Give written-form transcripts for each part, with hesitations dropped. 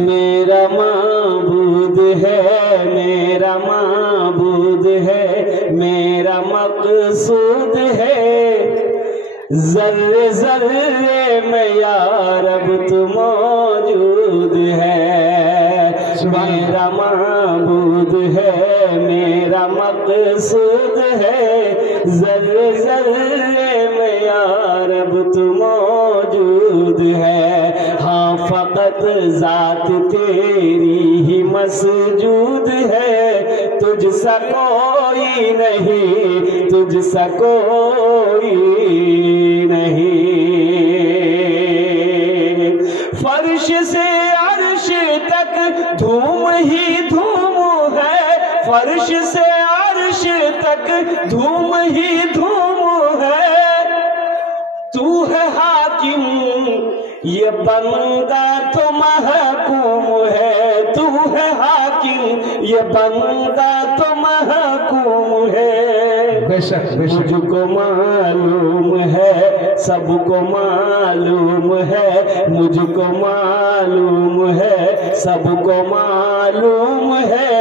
मेरा माबूद है, मेरा माबूद है, मेरा मकसूद है, जर्रे जर्रे में या रब तू मौजूद है। मेरा माबूद है, मेरा मकसूद है, जर्रे जर्रे में या रब तू मौजूद है। हाँ फकत जात तेरी ही मसजूद है, तुझसा कोई नहीं, तुझसा कोई नहीं। फर्श से अर्श तक धूम ही धूम है, फर्श से अर्श तक धूम ही धूम है। तू है हाकिम ये बंदा तो महकूम है, तू है हाकिम ये बंदा तो महकूम है। बेशक बेशक मुझको मालूम है, सबको मालूम है, मुझको मालूम है, सबको मालूम है।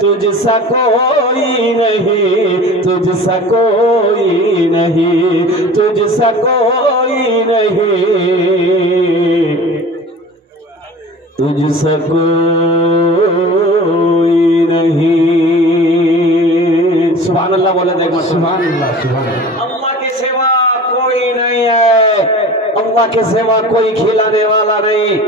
तुझसा कोई नहीं, तुझसा कोई नहीं, तुझसा कोई नहीं, तुझसा कोई नहीं। सुभान अल्लाह बोले देखो, सुभान अल्लाह सुभान अल्लाह। अल्लाह के सिवा कोई नहीं है, अल्लाह के सिवा कोई खिलाने वाला नहीं,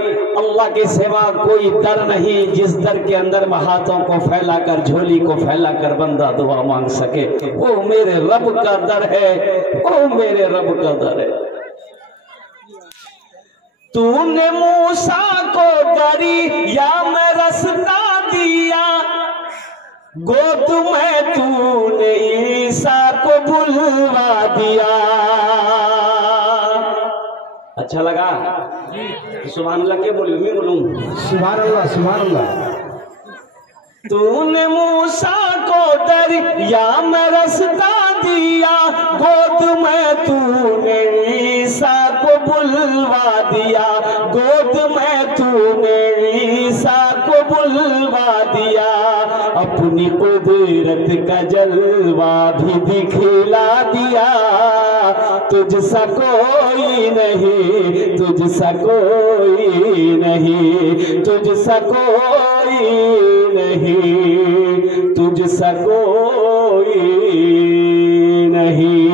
अल्लाह के सिवा कोई दर नहीं जिस दर के अंदर हाथों को फैलाकर, झोली को फैलाकर बंदा दुआ मांग सके। वो मेरे रब का दर है, वो मेरे रब का दर है। तूने मूसा को दरिया में रास्ता दिया, गोद में तूने ईसा को बुलवा दिया। अच्छा लगा? सुभान अल्लाह के बोलियो, मैं बोलूं सुभान अल्लाह सुभान अल्लाह। तूने मूसा को दरिया में रास्ता दिया, गोद में तूने ईसा को बुलवा दिया, गोद में तूने ईसा को बुलवा दिया। अपनी कुदरत का जलवा भी दिखला दिया। तुझसा कोई नहीं, तुझसा कोई नहीं, तुझसा कोई नहीं, तुझसा कोई नहीं।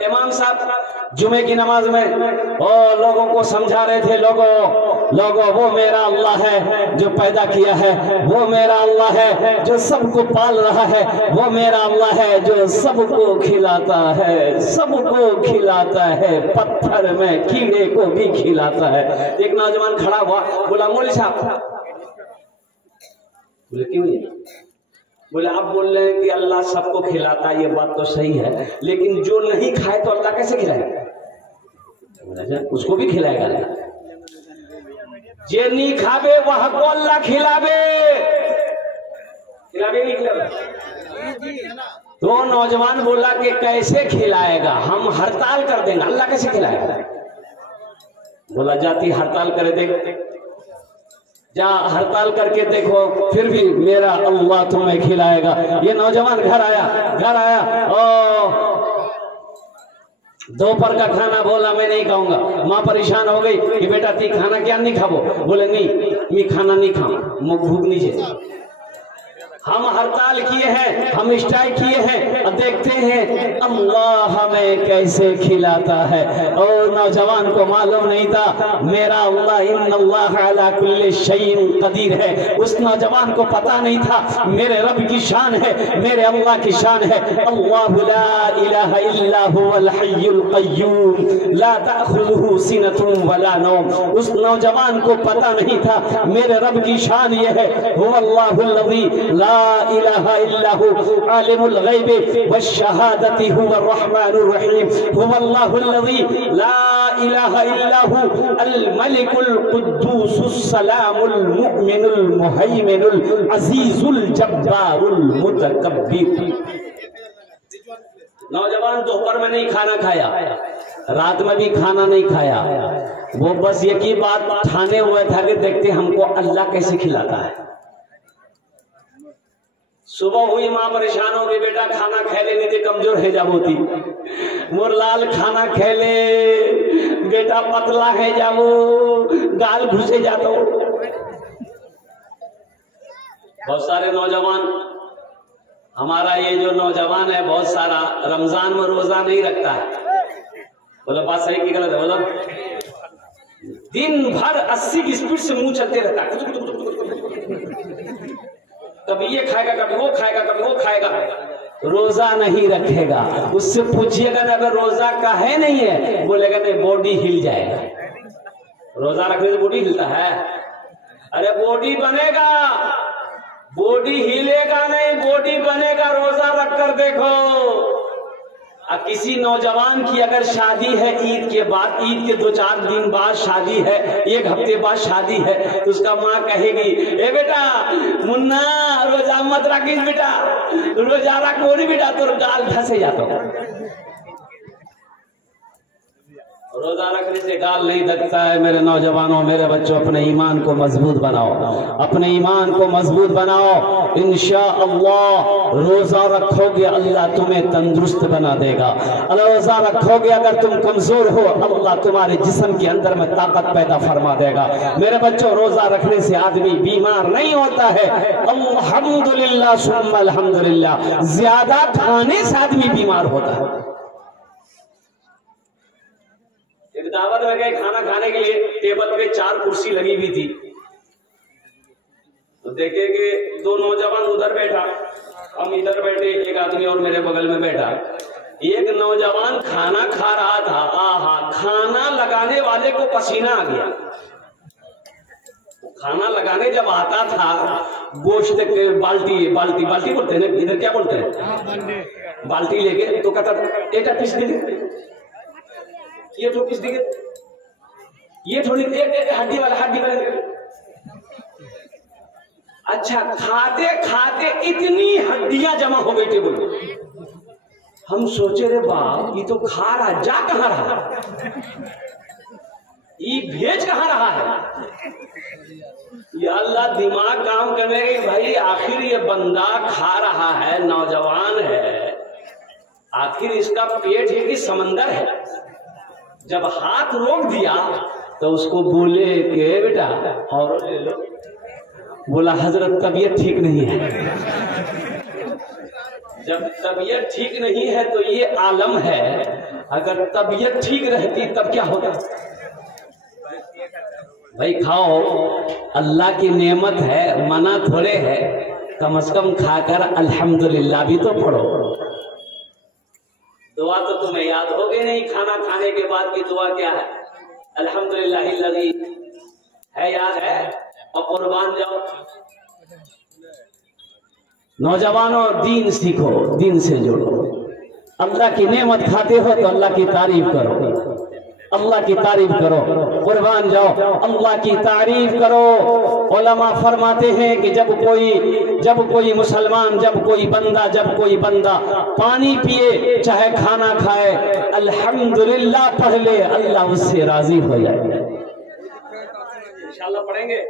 इमाम साहब जुमे की नमाज में लोगों को समझा रहे थे, लोगों वो मेरा अल्लाह है जो पैदा किया है, वो मेरा अल्लाह है जो सबको पाल रहा है, वो मेरा अल्लाह है जो सबको खिलाता है, सबको खिलाता है, पत्थर में कीड़े को भी खिलाता है। एक नौजवान खड़ा हुआ, बोला मौलवी साहब, बोले क्यों? बोले आप बोल रहे हैं कि अल्लाह सबको खिलाता है, ये बात तो सही है, लेकिन जो नहीं खाए तो अल्लाह कैसे खिलाएगा? उसको भी खिलाएगा अल्लाह। जे नहीं खावे वह को अल्लाह खिलावे, खिलावे नहीं खिलावे? तो नौजवान बोला कि कैसे खिलाएगा, हम हड़ताल कर देंगे, अल्लाह कैसे खिलाएगा? बोला जाती हड़ताल करे देख, जा हड़ताल करके देखो, फिर भी मेरा अल्लाह तुम्हें खिलाएगा। ये नौजवान घर आया दोपहर का खाना बोला मैं नहीं खाऊंगा। माँ परेशान हो गई कि बेटा ती खाना क्या नहीं खाबो? बोले नहीं मैं खाना नहीं खाऊं, मुझे भूख नहीं है। हम हड़ताल किए हैं, हम स्ट्राइक किए हैं, अब देखते हैं अल्लाह हमें कैसे खिलाता है। और नौजवान को मालूम नहीं था मेरा अल्लाह इन्नल्लाह अला कुल्ली शैइन कदीर है। उस नौजवान को पता नहीं था मेरे रब की शान है, मेरे अल्लाह की शान है। अल्लाहु ला इलाहा इल्ला हुवल हय्युल क़य्यूम ला तअखुज़ुहु सिनतुन वला नौम। उस नौजवान को पता नहीं था मेरे रब की शान ये है, हुवल्लाहुल लज़ी ला इलाहा इल्ला हु आलिमुल गैबि वश्शहादति हुवर रहमानुर रहीम हुवल्लाहुल लज़ी ला इलाहा इल्ला हु अल मलिकुल कुद्दूसुस सलामुल मुमिनुल मुहैमिनुल अजीजुल जब्बारुल मुतकब्बिर। नौजवान दोपहर में नहीं खाना खाया, रात में भी खाना नहीं खाया। वो बस ये की बात ठाने हुए था कि देखते हमको अल्लाह कैसे खिलाता है। सुबह हुई, माँ परेशान हो गई, बेटा खाना खेले नहीं थे, कमजोर है जब होती मुरलाल खाना खेले, बेटा पतला है जाओ, गाल घुसे जाता हो। बहुत सारे नौजवान, हमारा ये जो नौजवान है बहुत सारा रमजान में रोजा नहीं रखता है। बोलो बात सही की गलत है? बोलो। दिन भर 80 की स्पीड से मुंह चलते रहता है, कभी ये खाएगा, कभी वो खाएगा, कभी वो खाएगा, रोजा नहीं रखेगा। उससे पूछिएगा ना, अगर रोजा का है नहीं है, बोलेगा नहीं, बॉडी हिल जाएगा। रोजा रखने से बॉडी हिलता है? अरे बॉडी बनेगा, बॉडी हिलेगा नहीं, बॉडी बनेगा। रोजा रख कर देखो। किसी नौजवान की अगर शादी है ईद के बाद, ईद के 2-4 दिन बाद शादी है, 1 हफ्ते बाद शादी है, तो उसका माँ कहेगी, ए बेटा मुन्ना रोजा मत रखिस बेटा, रोजा रखो नहीं बेटा, तो गाल धसे जाता। रोजा रखने से गाल नहीं दकता है। मेरे नौजवानों, मेरे बच्चों, अपने ईमान को मजबूत बनाओ, अपने ईमान को मजबूत बनाओ। इंशाअल्लाह रोजा रखोगे अल्लाह तुम्हें तंदुरुस्त बना देगा। रोजा रखोगे अगर तुम कमजोर हो, अल्लाह तुम्हारे जिस्म के अंदर में ताकत पैदा फरमा देगा। मेरे बच्चों, रोजा रखने से आदमी बीमार नहीं होता है। अल्हम्दुलिल्लाह सुम्मा अल्हम्दुलिल्लाह। ज्यादा खाने से आदमी बीमार होता है। एक दावत में गए खाना खाने के लिए, टेबल पे 4 कुर्सी लगी हुई थी, तो देखे कि 2 नौजवान उधर बैठा, हम इधर बैठे, एक आदमी और मेरे बगल में बैठा। एक नौजवान खाना खा रहा था, आहा, खाना लगाने वाले को पसीना आ गया। खाना लगाने जब आता था, गोश्त के बाल्टी बाल्टी बाल्टी बोलते हैं ना, इधर क्या बोलते हैं, बाल्टी लेके, तो कहता एक पीस दे, ये तो किस दिखे, ये थोड़ी एक हड्डी वाला अच्छा, खाते खाते इतनी हड्डियां जमा हो गई टेबल। हम सोचे रे बाप, ये तो खा रहा, जा कहां रहा, ये भेज कहां रहा है? या अल्लाह, दिमाग काम करने गई भाई, आखिर ये बंदा खा रहा है, नौजवान है, आखिर इसका पेट है कि समंदर है? जब हाथ रोक दिया तो उसको बोले कि बेटा और ले लो। बोला हजरत तबीयत ठीक नहीं है। जब तबीयत ठीक नहीं है तो ये आलम है, अगर तबीयत ठीक रहती तब क्या होता? भाई खाओ, अल्लाह की नेमत है, मना थोड़े है, कम से कम खाकर अल्हम्दुलिल्लाह भी तो पढ़ो। दुआ तो तुम्हें याद हो गई नहीं, खाना खाने के बाद की दुआ क्या है? अल्हम्दुलिल्लाहिल्लज़ी है, याद है? और कुर्बान जाओ। नौजवानों, दीन सीखो, दीन से जुड़ो। अल्लाह की नेमत खाते हो तो अल्लाह की तारीफ करो, अल्लाह की तारीफ करो, कुर्बान जाओ, अल्लाह की तारीफ करो। उलमा फरमाते हैं कि जब कोई मुसलमान, जब कोई बंदा पानी पिए, चाहे खाना खाए, अल्हम्दुलिल्लाह पढ़ ले, अल्लाह उससे राजी हो जाए। इंशाल्लाह पढ़ेंगे।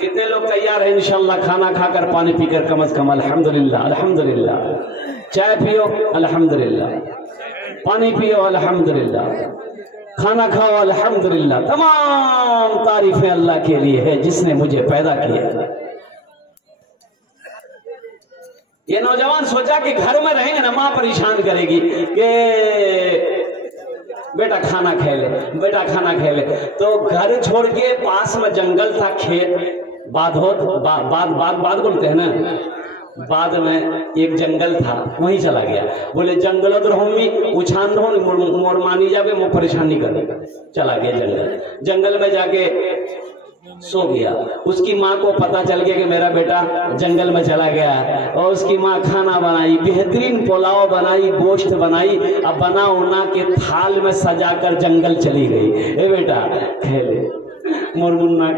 कितने लोग तैयार हैं इंशाल्लाह खाना खाकर, पानी पीकर, कम से कम अल्हम्दुलिल्लाह, अल्हम्दुलिल्लाह। चाय पियो अल्हम्दुलिल्लाह, पानी पियो अल्हम्दुलिल्लाह, खाना खाओ अल्हम्दुलिल्लाह। तमाम तारीफें अल्लाह के लिए है जिसने मुझे पैदा किया। ये नौजवान सोचा कि घर में रहेंगे ना, माँ परेशान करेगी कि बेटा खाना खा ले, बेटा खाना खा ले। तो घर छोड़ के पास में जंगल था, खेत, बाद बोलते हैं ना, बाद में एक जंगल था, वहीं चला गया। बोले जंगल उधर होमी उछान दो, मोर मानी जावे, वो परेशानी करेगा। चला गया जंगल में जाके सो गया। उसकी माँ को पता चल गया कि मेरा बेटा जंगल में चला गया, और उसकी माँ खाना बनाई, बेहतरीन पुलाव बनाई, गोश्त बनाई, अब बना उना के थाल में सजाकर जंगल चली गई। ए बेटा खेले, मोर मुन्ना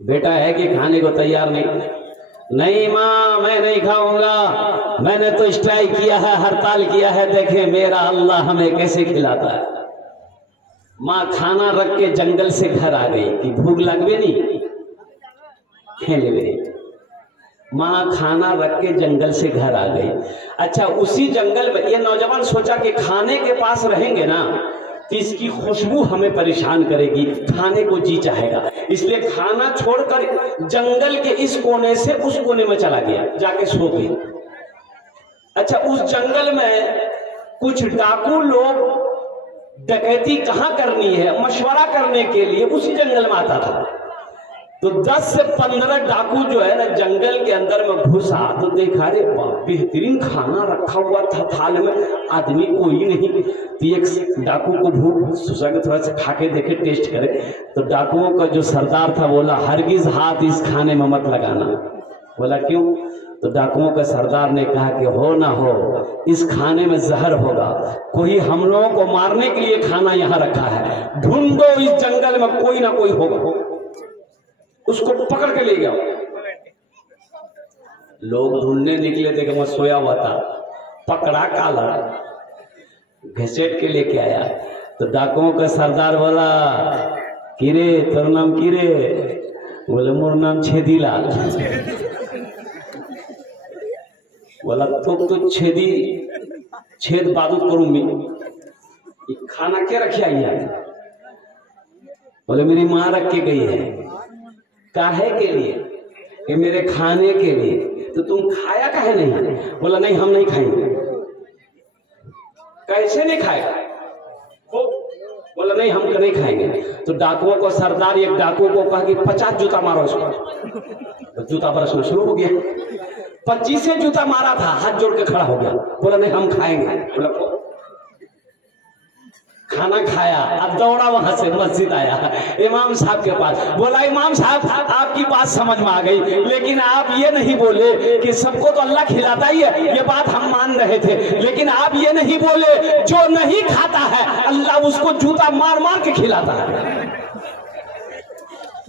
बेटा है कि खाने को तैयार नहीं। नहीं माँ मैं नहीं खाऊंगा, मैंने तो स्ट्राइक किया है, हड़ताल किया है, देखे मेरा अल्लाह हमें कैसे खिलाता है। माँ खाना रख के जंगल से घर आ गई कि भूख लगवे नहीं खेले गए। माँ खाना रख के जंगल से घर आ गई। अच्छा उसी जंगल में ये नौजवान सोचा कि खाने के पास रहेंगे ना तो इसकी खुशबू हमें परेशान करेगी, खाने को जी चाहेगा, इसलिए खाना छोड़कर जंगल के इस कोने से उस कोने में चला गया, जाके सो गया। अच्छा उस जंगल में कुछ डाकू लोग डकैती कहाँ करनी है मशवरा करने के लिए उसी जंगल में आता था। तो 10 से 15 डाकू जो है ना जंगल के अंदर में घुसा तो देखा रे बेहतरीन खाना रखा हुआ था थाल में, आदमी कोई नहीं। तो एक डाकू को भूख सुसा के थोड़ा सा खा के देखे, टेस्ट करे। तो डाकुओं का जो सरदार था बोला हरगिज हाथ इस खाने में मत लगाना। बोला क्यों? तो डाकुओं का सरदार ने कहा कि हो ना हो इस खाने में जहर होगा, कोई हम लोगों को मारने के लिए खाना यहाँ रखा है, ढूंढो इस जंगल में कोई ना कोई होगा, उसको पकड़ के ले जाओ। लोग ढूंढने निकले थे कि वो सोया हुआ था, पकड़ा काला घसीट के लेके आया। तो डाकुओं का सरदार बोला किरे तोर नाम किरे? बोले मोर नाम छेदीलाल। बोला तो छेदी छेद बादूत करूंगी, खाना क्या रखी आई है? बोले मेरी माँ रख के गई है। काहे के लिए? कि मेरे खाने के लिए। तो तुम खाया काहे नहीं? बोला नहीं हम नहीं खाएंगे। कैसे नहीं खाएगा? बोला नहीं हम नहीं खाएंगे। तो डाकुओं को सरदार एक डाकू को कहा कि 50 जूता मारो इसको। तो जूता बरसना शुरू हो गया, 25 जूता मारा था, हाथ जोड़ के खड़ा हो गया। बोला नहीं हम खाएंगे। बोला खाना खाया, अब दौड़ा वहां से मस्जिद आया इमाम साहब के पास। बोला इमाम साहब आपकी बात समझ में आ गई, लेकिन आप ये नहीं बोले कि सबको तो अल्लाह खिलाता ही है, ये बात हम मान रहे थे, लेकिन आप ये नहीं बोले जो नहीं खाता है अल्लाह उसको जूता मार मार के खिलाता है।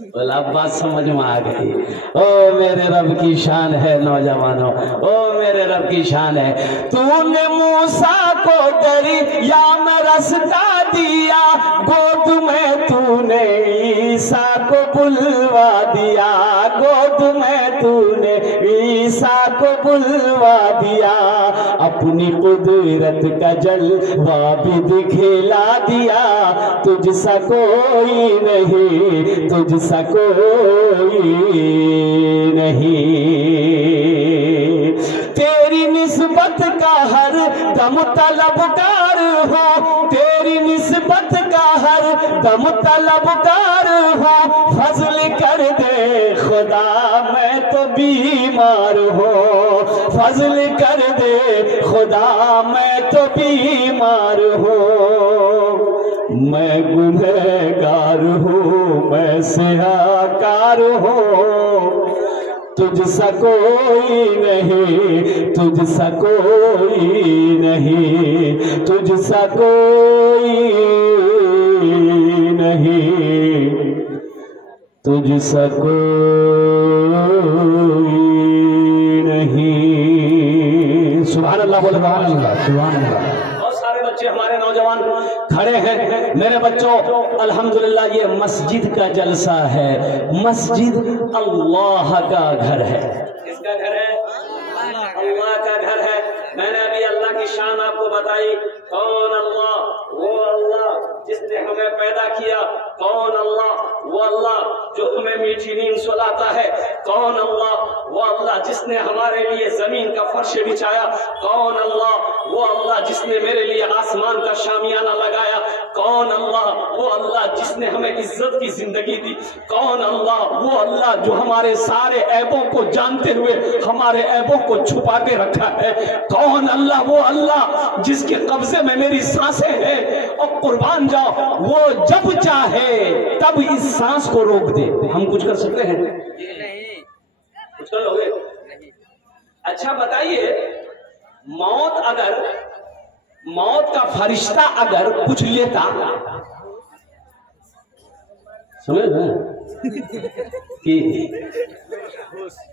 बोला अब बात समझ में आ गई। ओ मेरे रब की शान है नौजवानों, ओ मेरे रब की शान है। तूने मूसा को दरिया में रास्ता दिया, गोद में तूने ईसा को बुलवा दिया, गोद में तूने ईसा को बुलवा दिया, अपनी कुदरत का जलवा भी दिखला दिया, तुझसा कोई नहीं, तुझसा कोई नहीं, तेरी निस्बत का हर दम तलबगार हो, तेरी निस्बत का हर दम तलबगार हो, फजल कर दे खुदा मैं तो बीमार हो, फजल कर दे खुदा मैं तो बीमार हो, मैं गुनहगार हूँ मैं सियाकार हूँ, तुझसा कोई नहीं, तुझसा कोई नहीं, तुझसा कोई नहीं, तुझसा कोई नहीं। सुभान अल्लाह बोल, सुभान अल्लाह, सुभान अल्लाह। बच्चे हमारे नौजवान खड़े हैं। मेरे बच्चों अल्हम्दुलिल्लाह ये मस्जिद का जलसा है, मस्जिद अल्लाह का घर है। किसका घर है? अल्लाह का घर है। मैंने अभी अल्लाह की शान आपको बताई। कौन अल्लाह? वो अल्लाह जिसने हमें पैदा किया। कौन अल्लाह? वो अल्लाह जो हमें मीठी नींद सुलाता है। कौन अल्लाह? वो अल्लाह जिसने हमारे लिए जमीन का फर्श बिछाया। कौन अल्लाह? वो अल्लाह जिसने मेरे लिए आसमान का शामियाना लगाया। कौन अल्लाह? वो अल्लाह जिसने हमें इज्जत की जिंदगी दी। कौन अल्लाह? वो अल्लाह जो हमारे सारे ऐबों को जानते हुए हमारे ऐबों को छुपा के रखा है। कौन अल्लाह? वो अल्लाह जिसके कब्जे में मेरी सांसें हैं। और कुर्बान जाओ वो जब चाहे तब इस सांस को रोक दे। हम कुछ कर सकते हैं? कुछ कर लोगे? अच्छा बताइए, मौत का फरिश्ता अगर कुछ लेता, समझ ना कि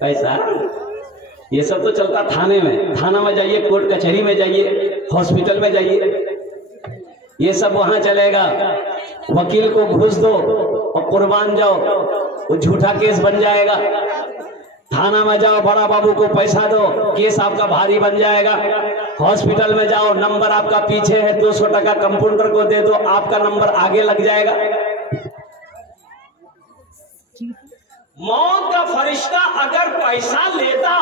पैसा ये सब तो चलता थाने में, थाना में जाइए, कोर्ट कचहरी में जाइए, हॉस्पिटल में जाइए, ये सब वहां चलेगा। वकील को घूस दो और कुर्बान जाओ, वो झूठा केस बन जाएगा। थाना में जाओ, बड़ा बाबू को पैसा दो, केस आपका भारी बन जाएगा। हॉस्पिटल में जाओ, नंबर आपका पीछे है, 200 टका कंपाउंडर को दे दो, आपका नंबर आगे लग जाएगा। मौत का फरिश्ता अगर पैसा लेता,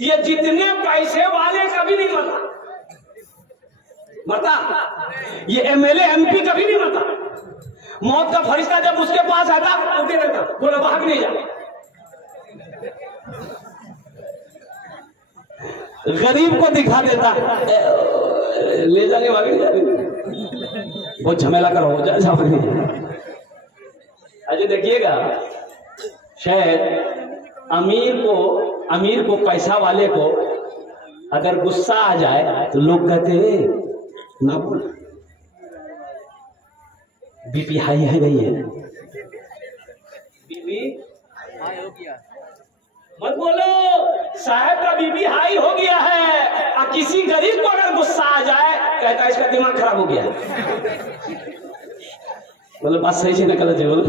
ये जितने पैसे वाले कभी नहीं मरता, ये एमएलए एमपी कभी नहीं मरता। मौत का फरिश्ता जब उसके पास आता तो दे देता, बोला भाग नहीं जा। गरीब को दिखा देता, ले जाने भाग नहीं जाते, बहुत झमेला करो हो जाए। अच्छा देखिएगा, शायद अमीर को पैसा वाले को अगर गुस्सा आ जाए तो लोग कहते हैं ना बोल, बीपी हाई है नहीं है, बीपी हाई हो गया, मत बोलो साहब का बीपी हाई हो गया है। और किसी गरीब को अगर गुस्सा आ जाए कहता है इसका दिमाग खराब हो गया। मतलब बात सही से न गलत है, बोलो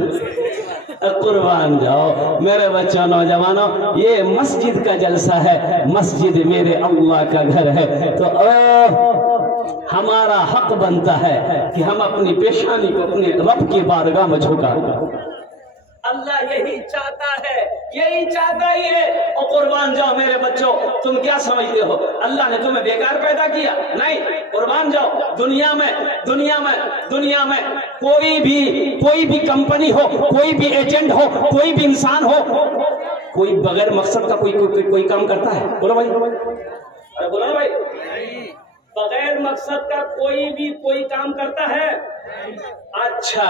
कुर्बान जाओ मेरे बच्चों, नौजवानों, ये मस्जिद का जलसा है, मस्जिद मेरे अल्लाह का घर है। तो हमारा हक बनता है कि हम अपनी पेशानी को अपने रब की बारगाह में झुका। अल्लाह यही चाहता है, यही चाहता ही है। और कुर्बान जाओ मेरे बच्चों, तुम क्या समझते हो अल्लाह ने तुम्हें बेकार पैदा किया? नहीं, कुर्बान जाओ। दुनिया में कोई भी कंपनी हो, कोई भी एजेंट हो, कोई भी इंसान हो, कोई बगैर मकसद का कोई काम करता है? बोलो भाई, अरे बोलो ना भाई, बगैर मकसद का कोई काम करता है? अच्छा,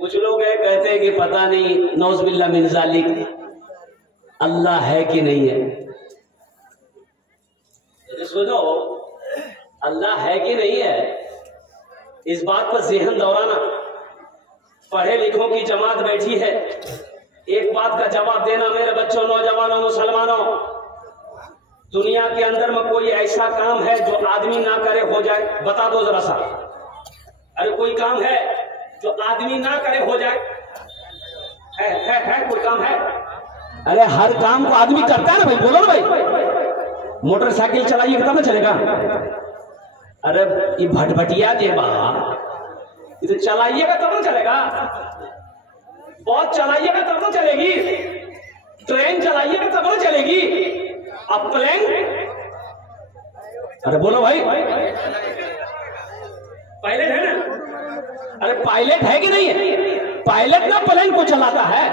कुछ लोग कहते हैं कि पता नहीं नौज़बिल्लाह मिन ज़ालिक, अल्लाह है कि नहीं है। सुनो, अल्लाह है कि नहीं है, इस बात पर ज़हन दौड़ाना। पढ़े लिखों की जमात बैठी है, एक बात का जवाब देना मेरे बच्चों, नौजवानों, मुसलमानों। दुनिया के अंदर में कोई ऐसा काम है जो आदमी ना करे हो जाए? बता दो जरा सा। अरे कोई काम है जो आदमी ना करे हो जाए? है कोई काम है? अरे हर काम को आदमी करता है ना भाई, बोलो ना भाई। मोटरसाइकिल चलाइए तब ना चलेगा। अरे ये भटभटिया देवा, इसे चलाइएगा तब ना चलेगा। बहुत चलाइएगा तब ना चलेगी। ट्रेन चलाइएगा तब ना चलेगी। अब प्लेन, अरे बोलो भाई, पायलट है ना? अरे पायलट है कि नहीं है? पायलट ना प्लेन को चलाता है।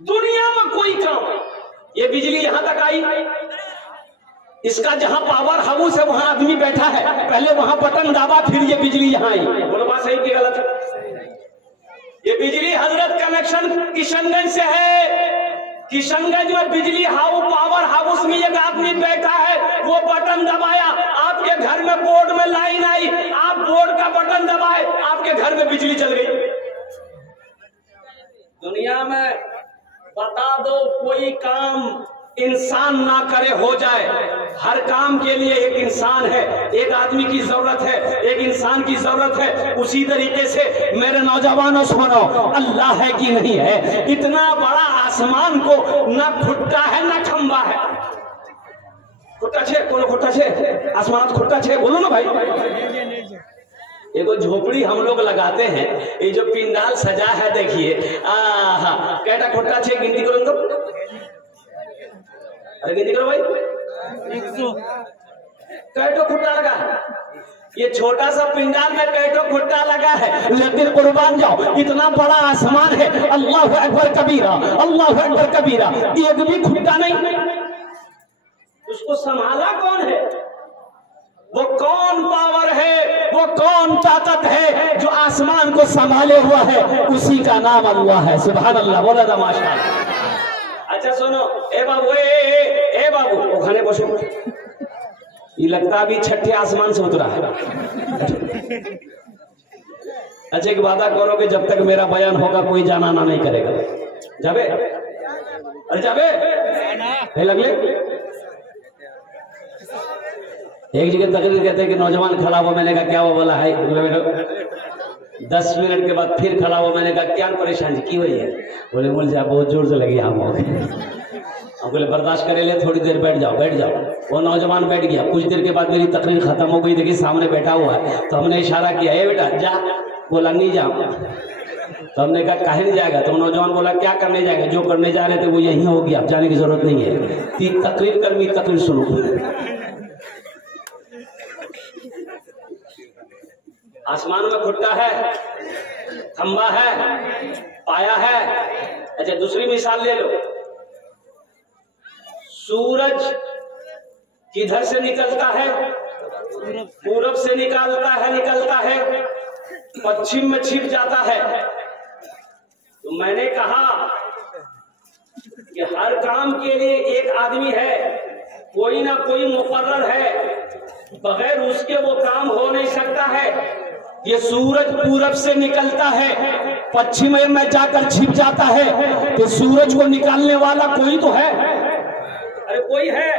दुनिया में कोई काम, ये बिजली यहां तक आई, इसका जहां पावर हाउस है वहां आदमी बैठा है, पहले वहां बटन दाबा, फिर ये बिजली यहां आई। बोलो बात सही कि गलत है? ये बिजली हजरत कनेक्शन किशनगंज से है। किशनगंज में बिजली पावर हाउस में एक आदमी बैठा है, वो बटन दबाया, आपके घर में बोर्ड में लाइन आई, आप बोर्ड का बटन दबाए, आपके घर में बिजली चल गई। दुनिया में बता दो कोई काम इंसान ना करे हो जाए? हर काम के लिए एक इंसान है, एक आदमी की जरूरत है, एक इंसान की जरूरत है। उसी तरीके से मेरे नौजवानों सुनो, अल्लाह है कि नहीं है? इतना बड़ा आसमान को ना खुट्टा है ना खंबा है। खुट्टा छे, बोलो खुट्टा छे, आसमान खुट्टा छे, बोलो ना भाई। एक झोपड़ी हम लोग लगाते हैं, ये जो पिंडाल सजा है देखिए, कैटा खुट्टा छे, गिनती करो तो, अरे गिनती करो भाई, कैटो खुट्टा लगा। ये छोटा सा पिंडाल में कैटो खुट्टा लगा है, लेकिन कुर्बान जाओ इतना बड़ा आसमान है। अल्लाह अकबर कबीरा, अल्लाह अकबर कबीरा, एक भी खुट्टा नहीं। उसको संभाला कौन है? वो कौन पावर है, वो कौन ताकत है जो आसमान को संभाले हुआ है? उसी का नाम अल्लाह है। सुभान अल्लाह, बोला था माशाअल्लाह। अच्छा सुनो, ए बाबू, ए बाबू, ओखाने बसो। ये लगता अभी छठे आसमान से उतरा है। अच्छा एक वादा करो कि जब तक मेरा बयान होगा कोई जाना ना नहीं करेगा। जाबे अरे जाबे लगले। एक जगह तकरीर कहते हैं कि नौजवान खड़ा हुआ, मैंने कहा क्या हुआ, बोला है 10 मिनट के बाद फिर खड़ा हुआ, मैंने कहा क्या परेशानी की हुई है, बोले मुझे बहुत जोर से लगी आम हो गई। हम बोले बर्दाश्त करे ले, थोड़ी देर बैठ जाओ बैठ जाओ। वो नौजवान बैठ गया। कुछ देर के बाद मेरी तकरीर खत्म हो गई, देखिए सामने बैठा हुआ है, तो हमने इशारा किया ए बेटा जा, बोला नहीं जाओ। तो हमने कहा काहे नहीं जाएगा, तो नौजवान बोला क्या करने जाएगा, जो करने जा रहे थे वो यही हो गया, अब जाने की जरूरत नहीं है, तकरीर कर मी तकरीर सुनो। आसमान में खुट्टा है, खंबा है, पाया है। अच्छा दूसरी मिसाल ले लो, सूरज किधर से निकलता है, पूरब से निकलता है, पश्चिम में छिप जाता है। तो मैंने कहा कि हर काम के लिए एक आदमी है, कोई ना कोई मुकर्रर है, बगैर उसके वो काम हो नहीं सकता है। ये सूरज पूरब से निकलता है, पश्चिम में जाकर छिप जाता है, तो सूरज को निकालने वाला कोई तो है। अरे कोई है,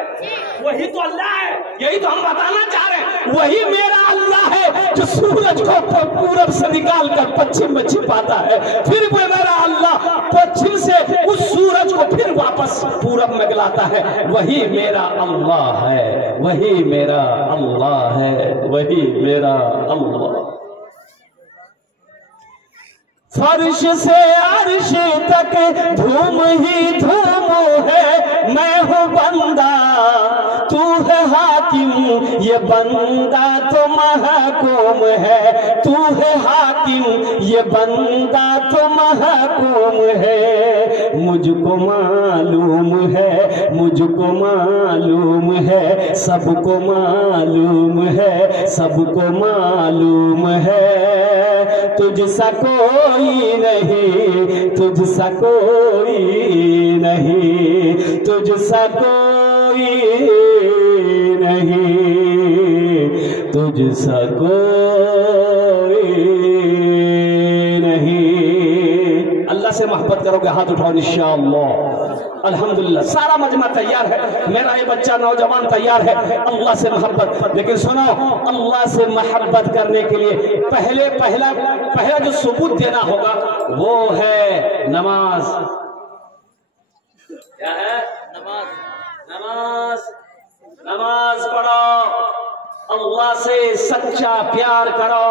वही तो अल्लाह है। यही तो हम बताना चाह रहे हैं, वही मेरा अल्लाह है जो सूरज को पूरब से निकाल कर पश्चिम में छिपाता है। फिर वो मेरा अल्लाह पश्चिम से उस सूरज को फिर वापस पूरब में गिलाता है। वही मेरा अल्लाह है, वही मेरा अल्लाह है, वही मेरा अल्लाह। फर्श से अर्श तक धूम ही धूम है, मैं हूँ बंदा तू है हाकिम, ये बंदा तो महकूम है, तू है हाकिम ये बंदा तो महकूम है। मुझको मालूम है, मुझको मालूम है, सबको मालूम है, सबको मालूम है, तुझसा कोई नहीं, तुझसा कोई नहीं, तुझसा कोई नहीं, तुझसा कोई नहीं। अल्लाह से मोहब्बत करोगे, हाथ उठाओ इंशाअल्लाह। अल्हम्दुलिल्लाह सारा मजमा तैयार है, मेरा ये बच्चा नौजवान तैयार है, अल्लाह से मोहब्बत। लेकिन सुनो, अल्लाह से मोहब्बत करने के लिए पहला जो सबूत देना होगा वो है नमाज। क्या है? नमाज। नमाज पढ़ो, अल्लाह से सच्चा प्यार करो।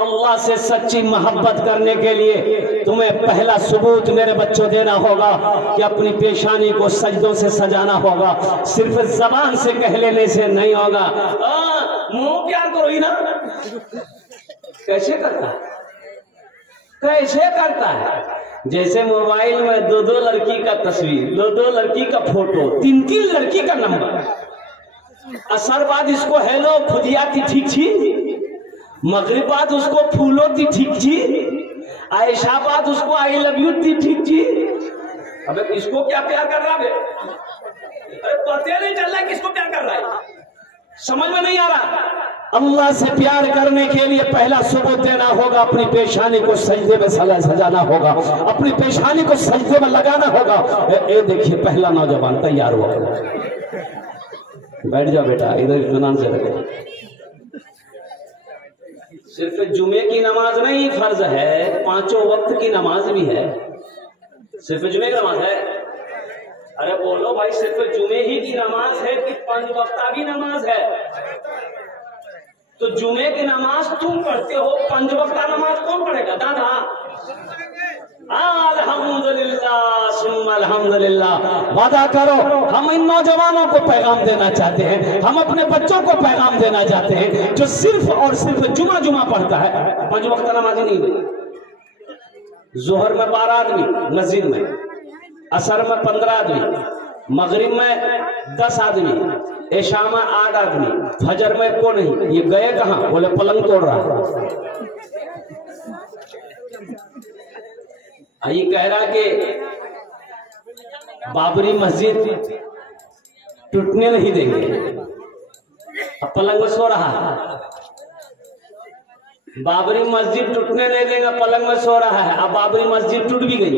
अल्लाह से सच्ची मोहब्बत करने के लिए तुम्हें पहला सबूत मेरे बच्चों देना होगा कि अपनी पेशानी को सजदों से सजाना होगा। सिर्फ जबान से कह लेने से नहीं होगा। मुंह प्यार करो ही ना। कैसे करता है? कैसे करता है? जैसे मोबाइल में दो लड़की का तस्वीर, दो लड़की का फोटो, तीन लड़की का नंबर। असर बाद इसको हेलो खुदिया की ठीक छी, मगरिब बाद उसको फूलो थी ठीक जी, आयशा बाद उसको आई लव यू थी ठीक जी। अबे इसको क्या प्यार कर रहा है? अरे पता नहीं चल रहा किसको प्यार कर रहा है, समझ में नहीं आ रहा। अल्लाह से प्यार करने के लिए पहला सबूत देना होगा, अपनी पेशानी को सजदे में सजाना होगा, अपनी पेशानी को सजदे में लगाना होगा। ये देखिए पहला नौजवान तैयार हुआ। बैठ जा बेटा, इधर इत्मीनान से रखो। सिर्फ जुमे की नमाज नहीं फर्ज है, पांचों वक्त की नमाज भी है। सिर्फ जुमे की नमाज है? अरे बोलो भाई, सिर्फ जुमे ही की नमाज है कि 5 वक्ता भी नमाज है? तो जुमे की नमाज तुम पढ़ते हो, 5 वक्ता नमाज कौन पढ़ेगा? दादा। अल्हम्दुलिल्लाह सुम्मा अल्हम्दुलिल्लाह। वादा करो, हम इन नौजवानों को पैगाम देना चाहते हैं, हम अपने बच्चों को पैगाम देना चाहते हैं जो सिर्फ और सिर्फ जुमा पढ़ता है। 5 वक्त नमाज नहीं हुई। जोहर में 12 आदमी मस्जिद में, असर में 15 आदमी, मगरिब में 10 आदमी, इशा में 8 आदमी, फजर में को नहीं। ये गए कहाँ? बोले पलंग तोड़ रहा। ये कह रहा कि बाबरी मस्जिद टूटने नहीं देंगे, अब पलंग में सो रहा। बाबरी मस्जिद टूटने नहीं देगा, पलंग में सो रहा है। अब बाबरी मस्जिद टूट भी गई,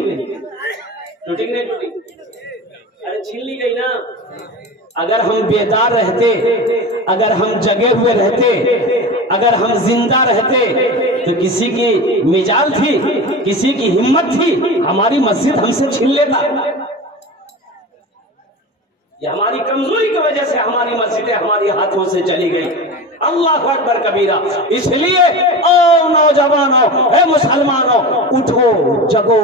टूटी नहीं टूटी? अरे छीन ली गई ना। अगर हम बेदार रहते, अगर हम जगे हुए रहते, अगर हम जिंदा रहते तो किसी की मिजाल थी, किसी की हिम्मत थी हमारी मस्जिद हमसे छीन लेता? ये हमारी कमजोरी की वजह से हमारी मस्जिदें हमारी हाथों से चली गई। अल्लाह अकबर कबीरा। इसलिए ओ नौजवानों, ए मुसलमानों, उठो जगो,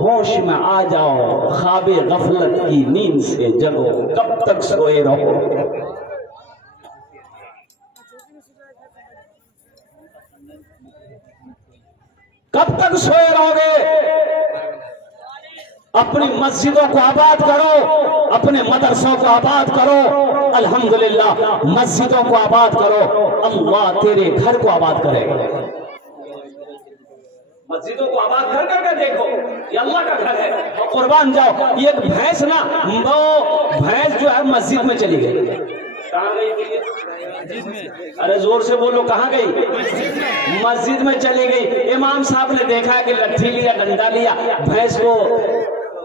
होश में आ जाओ, ख्वाबे गफलत की नींद से जगो। कब तक सोए रहो? कब तक सोए रहोगे? अपनी मस्जिदों को आबाद करो, अपने मदरसों को आबाद करो। अल्हम्दुलिल्लाह, मस्जिदों को आबाद करो, अल्लाह तेरे घर को आबाद करेगा। मस्जिदों को आबाद कर करके देखो, ये अल्लाह का घर है। और कुर्बान जाओ, ये भैंस ना, वो भैंस जो है मस्जिद में चली गई। कहाँ गई? अरे जोर से बोलो, कहाँ गई? मस्जिद में चली गई। इमाम साहब ने देखा कि लट्ठी लिया, डंडा लिया, भैंस को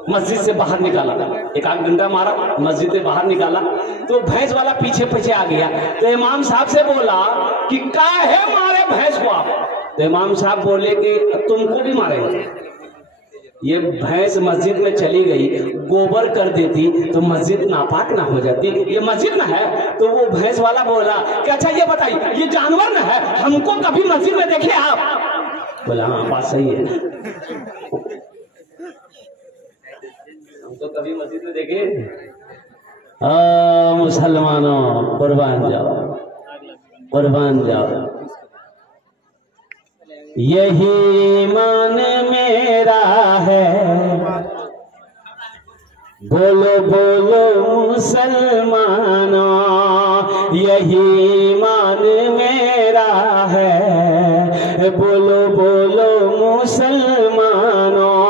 मस्जिद से बाहर निकाला, एक आध डंडा मारा, मस्जिद से बाहर निकाला, तो भैंस वाला पीछे पीछे आ गया। तो इमाम साहब से बोला कि काहे मारे भैंस को आप? तो इमाम साहब बोले कि तुमको भी मारेंगे। ये भैंस मस्जिद में चली गई, गोबर कर देती तो मस्जिद नापाक ना हो जाती। ये मस्जिद में है। तो वो भैंस वाला बोला कि अच्छा ये बताइए, ये जानवर ना है, हमको कभी मस्जिद में देखे आप? बोला हाँ बात सही है, हम तो कभी मस्जिद में देखे। मुसलमानों कुर्बान जाओ, कुर्बान जाओ। यही ईमान मेरा है, बोलो बोलो मुसलमानों, यही ईमान मेरा है, बोलो बोलो मुसलमानों,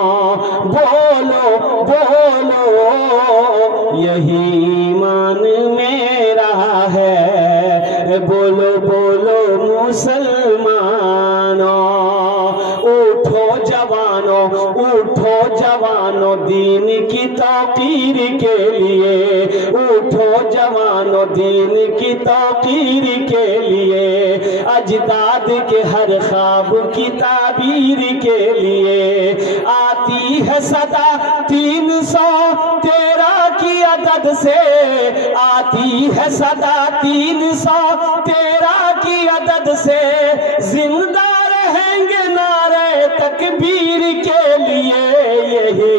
बोलो बोलो, यही ईमान मेरा है, बोलो बोलो मुसलमानों। उठो जवानों, उठो जवानों, दीन की तौकीर के लिए, उठो जवानों, दीन की तौकीर के लिए, अजदाद के हर ख्वाब की ताबीर के लिए। आती है सदा 313 की अदद से, आती है सदा 313 की अदद से, जिंदा रहेंगे नारे तकबीर के लिए, यही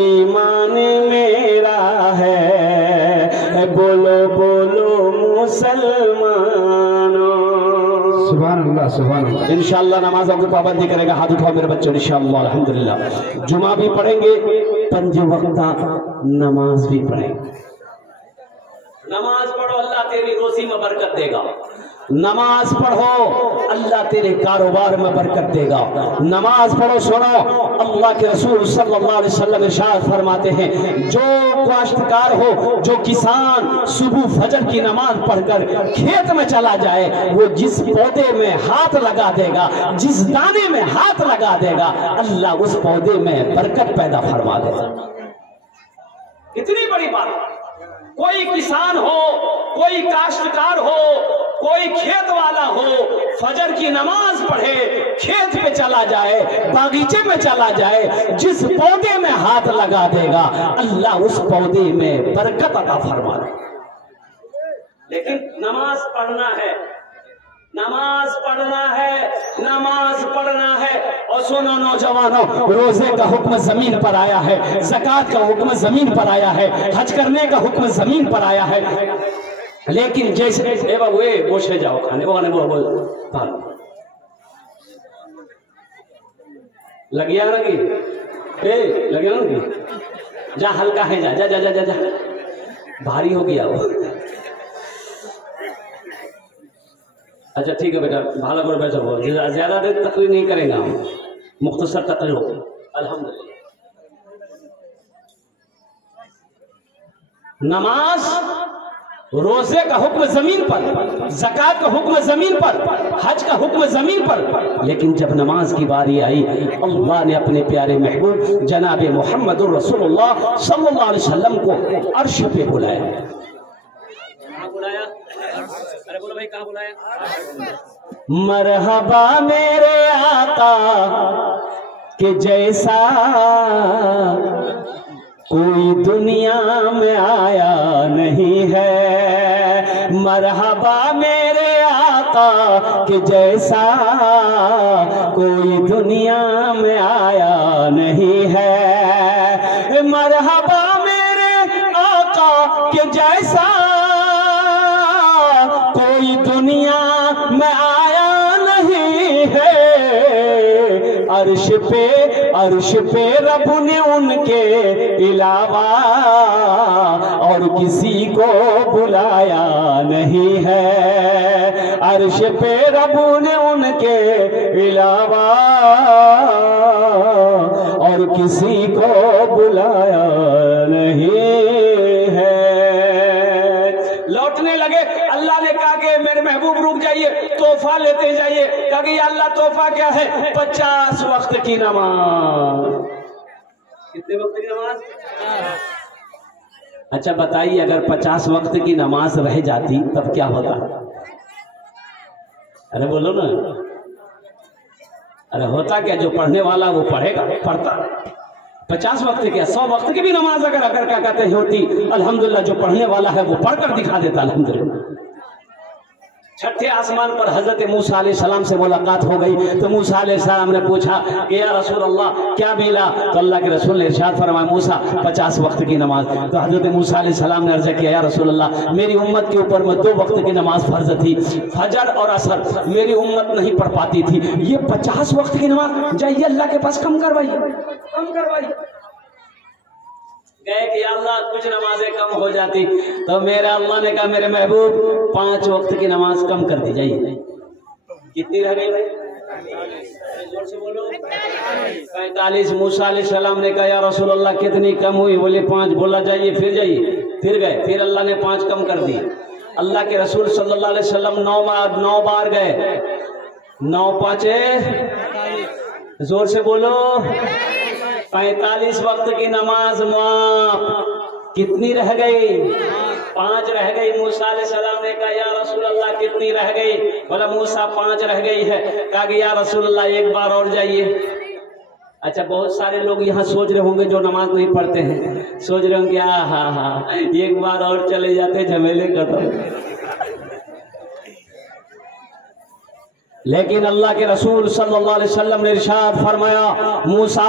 ईमान मेरा है, बोलो बोलो मुसलमानों। सुभान अल्लाह, सुभान अल्लाह। इंशाअल्लाह नमाजों की पाबंदी करेगा। हाथ उठाओ मेरे बच्चों, इंशाअल्लाह अल्हम्दुलिल्लाह। जुमा भी पढ़ेंगे, 5 वक्त नमाज भी पढ़ेंगे। नमाज पढ़ो, अल्लाह तेरी रोजी में बरकत देगा। नमाज पढ़ो, अल्लाह तेरे कारोबार में बरकत देगा। नमाज पढ़ो, सुनो, अल्लाह के रसूल सल्लल्लाहु अलैहि वसल्लम इरशाद फरमाते हैं, जो काश्तकार हो, जो किसान सुबह फजर की नमाज पढ़कर खेत में चला जाए, वो जिस पौधे में हाथ लगा देगा, जिस दाने में हाथ लगा देगा, अल्लाह उस पौधे में बरकत पैदा फरमा देगा। इतनी बड़ी बात। कोई किसान हो, कोई काश्तकार हो, कोई खेत वाला हो, फजर की नमाज पढ़े, खेत पे चला जाए, बागीचे में चला जाए, जिस पौधे में हाथ लगा देगा, अल्लाह उस पौधे में बरकत अता फरमा देगा। लेकिन नमाज पढ़ना है, नमाज पढ़ना है, नमाज पढ़ना है। और सुनो नौजवानों, रोजे का हुक्म जमीन पर आया है, ज़कात का हुक्म जमीन पर आया है, हज करने का हुक्म जमीन पर आया है। लेकिन जैसे बाबू बोसे जाओ खाने वो बोल लगिया ना कि लगे ना कि जा, हल्का है, जा जा जा जा जा, जा। भारी हो गया वो। अच्छा ठीक है बेटा, भाला कर बैठो, ज्यादा देर तकरीर नहीं करेंगे हम, मुख्तसर तकरीर हो। अल्हम्दुलिल्लाह। नमाज रोजे का हुक्म जमीन पर, ज़कात का हुक्म जमीन पर, हज का हुक्म जमीन पर, लेकिन जब नमाज की बारी आई अल्लाह ने अपने प्यारे महबूब जनाब मोहम्मद रसूलुल्लाह सल्लल्लाहु अलैहि वसल्लम को अर्श पे बुलाया। कहाँ बुलाया? अरे बोलो भाई, कहाँ बुलाया? मरहबा मेरे आका के जैसा कोई दुनिया में आया नहीं है, मरहबा मेरे आका के जैसा कोई दुनिया में आया नहीं है, मरहबा मेरे आका के जैसा कोई दुनिया में आया नहीं है। अर्श पे रब ने उनके अलावा और किसी को बुलाया नहीं है, अर्श पे रब ने उनके अलावा और किसी को बुलाया नहीं है। लौटने लगे, अल्लाह ने कहा कि मेरे महबूब रुक जाइए, तोहफा लेते जाइए। कहा कि अल्लाह तोहफा क्या है? 50 वक्त की नमाज। कितने वक्त की नमाज? अच्छा बताइए, अगर 50 वक्त की नमाज रह जाती तब क्या होता? अरे बोलो ना। अरे होता क्या, जो पढ़ने वाला वो पढ़ेगा, पढ़ता। 50 वक्त क्या, 100 वक्त की भी नमाज अगर क्या कहते हैं होती, अल्हम्दुलिल्लाह जो पढ़ने वाला है वो पढ़कर दिखा देता अल्हम्दुलिल्लाह। छठे आसमान पर हजरत मूसा अलैहिस्सलाम से मुलाकात हो गई तो मूसा अलैहिस्सलाम ने पूछा कि या रसूल अल्लाह क्या मिला? तो अल्लाह के रसूल ने इरशाद फरमाया मूसा 50 वक्त की नमाज। तो हजरत मूसा अलैहिस्सलाम ने अर्ज किया या रसूल अल्लाह मेरी उम्मत के ऊपर में 2 वक्त की नमाज फर्ज थी, फजर और असर, मेरी उम्मत नहीं पढ़ पाती थी, ये 50 वक्त की नमाज जाइए अल्लाह के पास कम करवाइए, कम करवाइए। गए कि अल्लाह कुछ नमाजें कम हो जाती, तो मेरा अल्लाह ने कहा मेरे महबूब 5 वक्त की नमाज कम कर दी जाइए। कितनी रह गई भाई? जोर से बोलो। 45। मूसा अलैहिस्सलाम ने कहा या रसूल अल्लाह कितनी कम हुई? बोले 5। बोला जाइए, फिर जाइए, फिर गए, फिर अल्लाह ने 5 कम कर दी। अल्लाह के रसूल सल्लल्लाहु अलैहि वसल्लम 9 बार गए। 9 5 जोर से बोलो। 45 वक्त की नमाज माफ। कितनी रह गई? 5 रह गई। मूसा अलैहिस्सलाम ने कहा या रसूल अल्लाह कितनी रह गई? बोला मूसा 5 रह गई है। कहा कि या रसूल अल्लाह 1 बार और जाइए। अच्छा, बहुत सारे लोग यहाँ सोच रहे होंगे जो नमाज नहीं पढ़ते हैं, सोच रहे होंगे हाँ 1 बार और चले जाते झमेले खत्म। लेकिन अल्लाह के रसूल सल्लल्लाहु अलैहि वसल्लम ने इरशाद फरमाया मूसा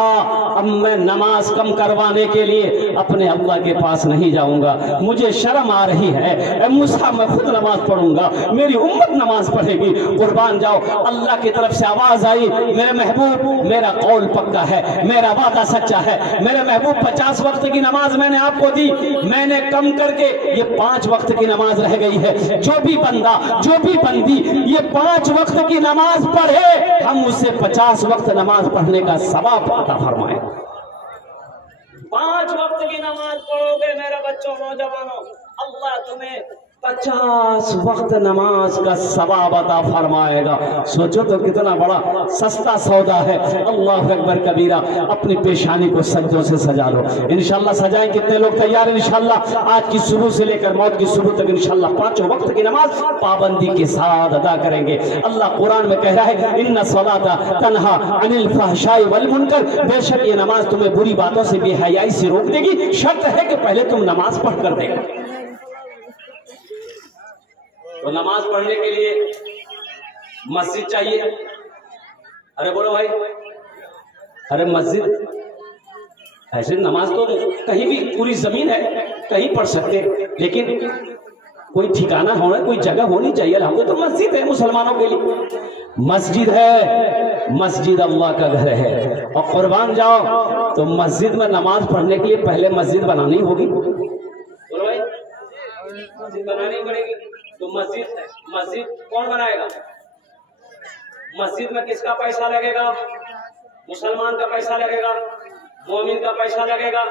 अब मैं नमाज कम करवाने के लिए अपने अल्लाह के पास नहीं जाऊंगा, मुझे शर्म आ रही है। मूसा मैं खुद नमाज पढ़ूंगा, मेरी उम्मत नमाज पढ़ेगी, कुर्बान जाओ। अल्लाह की तरफ से आवाज आई मेरे महबूब मेरा कौल पक्का है, मेरा वादा सच्चा है। मेरे महबूब 50 वक्त की नमाज मैंने आपको दी, मैंने कम करके ये 5 वक्त की नमाज रह गई है। जो भी बंदा जो भी बंदी ये 5 वक्त की नमाज पढ़े हम उससे 50 वक्त नमाज पढ़ने का सवाब अता फरमाए। 5 वक्त की नमाज पढ़ोगे मेरे बच्चों नौजवानों, अल्लाह तुम्हें 50 वक्त नमाज का सवाब अता फरमाएगा। सोचो तो कितना बड़ा सस्ता सौदा है। अल्लाह अकबर कबीरा। अपनी पेशानी को सज्जों से सजा लो इंशाल्लाह। सजाएं कितने लोग तैयार इंशाल्लाह? आज की सुबह से लेकर मौत की सुबह तक इंशाल्लाह 5 वक्त की नमाज पाबंदी के साथ अदा करेंगे। अल्लाह कुरान में कह रहा है इन्ना सलाता तन्हा अनिल फहशाई वल मुनकर, बेशक ये नमाज तुम्हें बुरी बातों से बेहयाई से रोक देगी, शर्त है कि पहले तुम नमाज पढ़ कर देगा। तो नमाज पढ़ने के लिए मस्जिद चाहिए। अरे बोलो भाई, अरे मस्जिद ऐसे नमाज तो कहीं भी पूरी जमीन है कहीं पढ़ सकते, लेकिन कोई ठिकाना होना, कोई जगह होनी चाहिए। हमको तो मस्जिद है मुसलमानों के लिए, मस्जिद है, मस्जिद अल्लाह का घर है। और कुर्बान जाओ तो मस्जिद में नमाज पढ़ने के लिए पहले मस्जिद बनानी होगी। बोलो भाई, मस्जिद बनानी पड़ेगी। तो मस्जिद कौन बनाएगा? मस्जिद में किसका पैसा लगेगा? मुसलमान का पैसा लगेगा, मोमिन का पैसा लगेगा,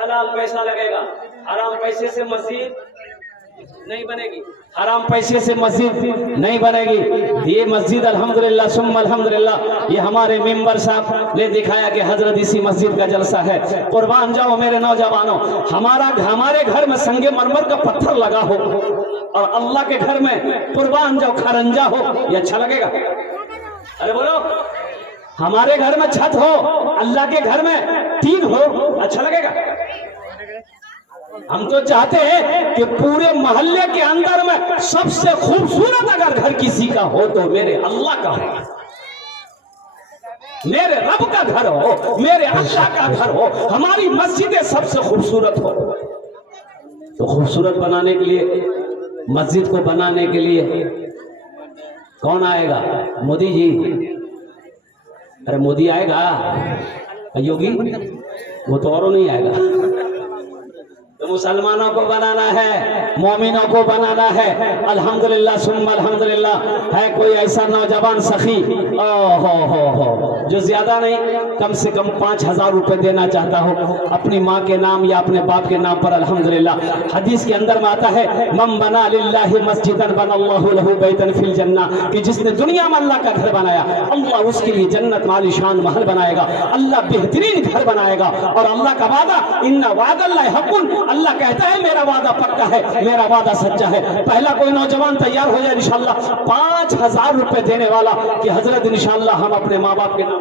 हलाल पैसा लगेगा। हराम पैसे से मस्जिद नहीं बनेगी। हराम पैसे से मस्जिद नहीं बनेगी। ये मस्जिद अल्हम्दुलिल्लाह सुम्मा अल्हम्दुलिल्लाह, ये हमारे मेंबर साहब ने दिखाया कि हजरत इसी मस्जिद का जलसा है। कुर्बान जाओ मेरे नौजवानों, हमारे घर में संगे मरमर का पत्थर लगा हो और अल्लाह के घर में कुर्बान जाओ खरंजा हो, ये अच्छा लगेगा? अरे बोलो, हमारे घर में छत हो, अल्लाह के घर में टीन हो, अच्छा लगेगा? हम तो चाहते हैं कि पूरे मोहल्ले के अंदर में सबसे खूबसूरत अगर घर किसी का हो तो मेरे अल्लाह का हो, मेरे रब का घर हो, मेरे अल्लाह का घर हो, हमारी मस्जिदें सबसे खूबसूरत हो। तो खूबसूरत बनाने के लिए, मस्जिद को बनाने के लिए कौन आएगा? मोदी जी। अरे मोदी आएगा, योगी वो तो और नहीं आएगा। तो मुसलमानों को बनाना है, मोमिनों को बनाना है। अल्हम्दुलिल्लाह सुम्मा अल्हम्दुलिल्लाह, है कोई ऐसा नौजवान सखी हो जो ज्यादा नहीं, कम से कम 5,000 रुपए देना चाहता हो अपनी माँ के नाम या अपने बाप के नाम पर? अल्हम्दुलिल्लाह हदीस के अंदर में आता है, मम बना लिल्लाहि मस्जिदन बनल्लाहु लहु बैतन फिल जन्ना, कि जिसने दुनिया में अल्लाह का घर बनाया, अल्लाह उसके लिए जन्नत में आलीशान महल बनाएगा, अल्लाह बेहतरीन घर बनाएगा। और अल्लाह का वादा, इन्ना वादल्लाहि हक़्क़ुन, अल्लाह कहता है मेरा वादा पक्का है, मेरा वादा सच्चा है। पहला कोई नौजवान तैयार हो जाए इंशाअल्लाह 5,000 रुपए देने वाला कि हजरत इंशाअल्लाह हम अपने माँ बाप के नाम।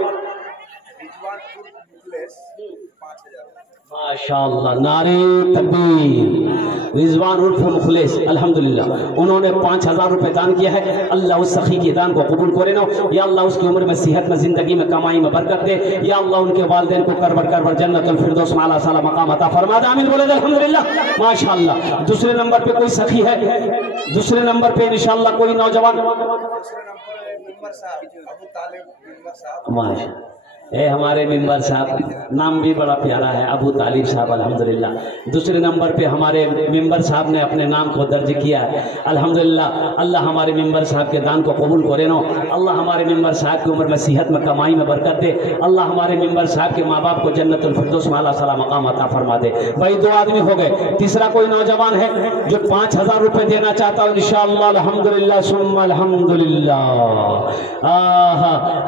माशाअल्लाह, नारे तकबीर। रिजवान उर्फ मुखलिस अल्हम्दुलिल्लाह, उन्होंने 5,000 रुपए दान किया है। अल्लाह उस सखी के दान को कबूल करे ना। या अल्लाह उसकी उम्र में, सेहत में, जिंदगी में, कमाई में बरकत दे। या अल्लाह उनके वालिदैन को करबर जन्नतुल फिरदौस में आला साला मकाम अता फरमा दे। आमीन बोले अल्हम्दुलिल्लाह। माशाअल्लाह। दूसरे नंबर पे कोई सखी है? दूसरे नंबर पे इंशाअल्लाह कोई नौजवान? माशाअल्लाह, हमारे मेंबर साहब, नाम भी बड़ा प्यारा है, अबू तालिब साहब अल्हम्दुलिल्लाह। दूसरे नंबर पे हमारे मेंबर साहब ने अपने नाम को दर्ज किया है अल्हम्दुलिल्लाह। अल्लाह हमारे मेंबर साहब के दान को कबूल करे नो। अल्लाह हमारे मेंबर साहब की उम्र में, सेहत में, कमाई में बरकत दे। अल्लाह हमारे मेंबर साहब के माँ बाप को जन्नतुल फिरदौस में आला साला मकाम अता फरमा दे। भाई 2 आदमी हो गए। तीसरा कोई नौजवान है जो 5,000 रुपए देना चाहता हो? इंशाअल्लाह अल्हम्दुलिल्लाह सुम्मा अल्हम्दुलिल्लाह।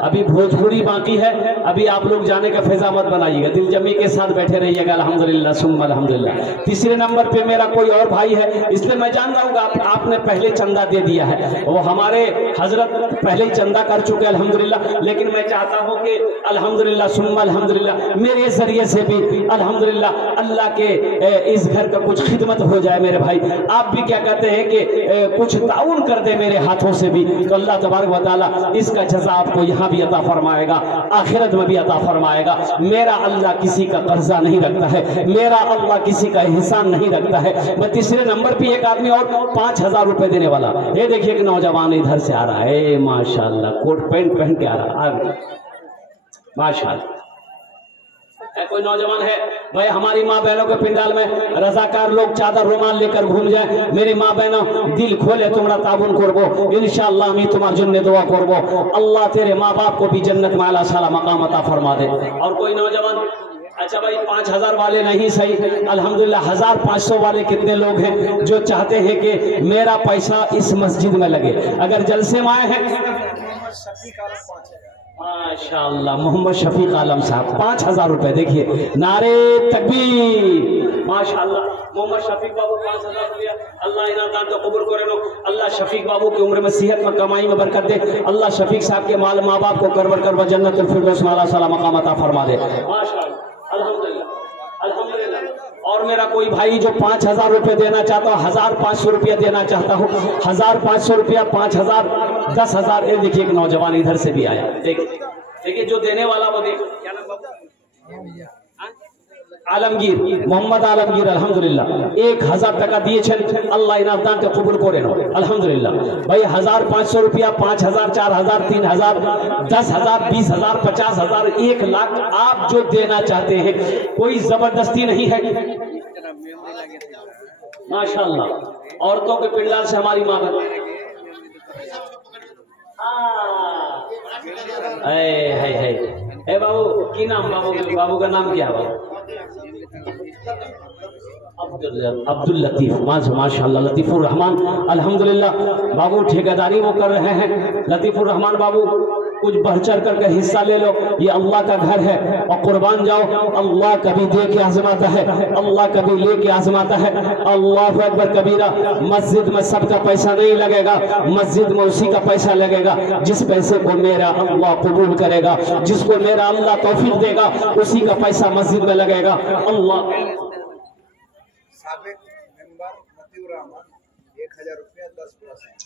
अभी भोजपुरी बाकी है, अभी आप लोग जाने का फैजा मत बनाइएगा, दिल जमी के साथ बैठे रहिएगा। अल्हम्दुलिल्लाह सुम्मा अल्हम्दुलिल्लाह। तीसरे नंबर पे मेरा कोई और भाई है, इसलिए मैं जान रहा हूँ आपने पहले चंदा दे दिया है, वो हमारे हजरत पहले ही चंदा कर चुके अल्हम्दुलिल्लाह। लेकिन मैं चाहता हूँ कि अल्हम्दुलिल्लाह सुम्मा अल्हम्दुलिल्लाह मेरे जरिए से भी अल्हम्दुलिल्लाह अल्लाह के इस घर का कुछ खिदमत हो जाए। मेरे भाई आप भी क्या कहते हैं कि कुछ ताउन कर दे मेरे हाथों से भी, तो अल्लाह तबारक व तआला इसका जज़ा आपको यहाँ भी अता फरमाएगा, आखिरत में भी अता फरमाएगा। मेरा अल्लाह किसी का कर्जा नहीं रखता है, मेरा अल्लाह किसी का एहसान नहीं रखता है। मैं तीसरे नंबर पे एक आदमी और 5,000 रुपए देने वाला, ये देखिए कि नौजवान इधर से आ रहा है, माशाल्लाह कोट पैंट पहन के आ रहा है, माशाल्लाह। कोई नौजवान है भाई, हमारी माँ बहनों के पिंडाल में रजाकार लोग चादर रुमाल लेकर घूम जाए। मेरी माँ बहनों दिल खोले तुम्हारा ताबुन करबो इंशाअल्लाह, मैं तुम्हारे जन्नत दुआ करबो। अल्लाह तेरे माँ बाप को भी जन्नत में आला साला मकाम अता फरमा दे। और कोई नौजवान? अच्छा भाई 5,000 वाले नहीं सही, अल्हम्दुलिल्लाह 1,500 वाले कितने लोग हैं जो चाहते हैं कि मेरा पैसा इस मस्जिद में लगे? अगर जलसे में आए हैं माशाअल्लाह, मोहम्मद शफीक आलम साहब 5,000 रुपए। देखिए नारे तकबीर, माशाअल्लाह। मोहम्मद शफीक बाबू 5,000 रुपया, अल्लाह इनाम तो कबूल करे लो। अल्लाह शफीक बाबू की उम्र में, सेहत में, कमाई में बरकत दे। अल्लाह शफीक साहब के माल माँ बाप को करबर जन्नतुल फिरदौस में आला साला मकाम अता फरमा दे। माशाअल्लाह अल्हम्दुलिल्लाह अल्हम्दुलिल्लाह। और मेरा कोई भाई जो 5,000 रुपए देना चाहता हो, 1,500 रुपया देना चाहता हो, 1,500 रुपया, 5,000, 10,000। ये देखिए एक नौजवान इधर से भी आया, देखिए जो देने वाला वो देखो, क्या नाम बाबू? आलमगीर, मोहम्मद आलमगीर अल्हम्दुलिल्लाह 1,000 टका दिए। अल्लाह इनाम दान के कबूल करे नो अल्हम्दुलिल्लाह। भाई 1,500 रुपया, 5,000, 4,000, 3,000, 10,000, 20,000, 50,000, 1,00,000, आप जो देना चाहते हैं, कोई जबरदस्ती नहीं है। माशाअल्लाह औरतों के पिंडाल से हमारी माँ है बाबू की नाम, बाबू का नाम क्या है बाबू? अब्दुल लतीफ, माशाल्लाह लतीफुर रहमान, अल्हम्दुलिल्लाह बाबू ठेकेदारी वो कर रहे हैं। लतीफुर रहमान बाबू कुछ बढ़ चढ़ करके हिस्सा ले लो, ये अल्लाह का घर है और कुर्बान जाओ। अल्लाह कभी दे के आजमाता है, अल्लाह कभी ले के आजमाता है। अल्लाह अकबर कबीरा। मस्जिद में सबका पैसा नहीं लगेगा, मस्जिद में उसी का पैसा लगेगा जिस पैसे को मेरा अल्लाह कबूल करेगा, जिसको मेरा अल्लाह तौफीक देगा उसी का पैसा मस्जिद में लगेगा। अल्लाह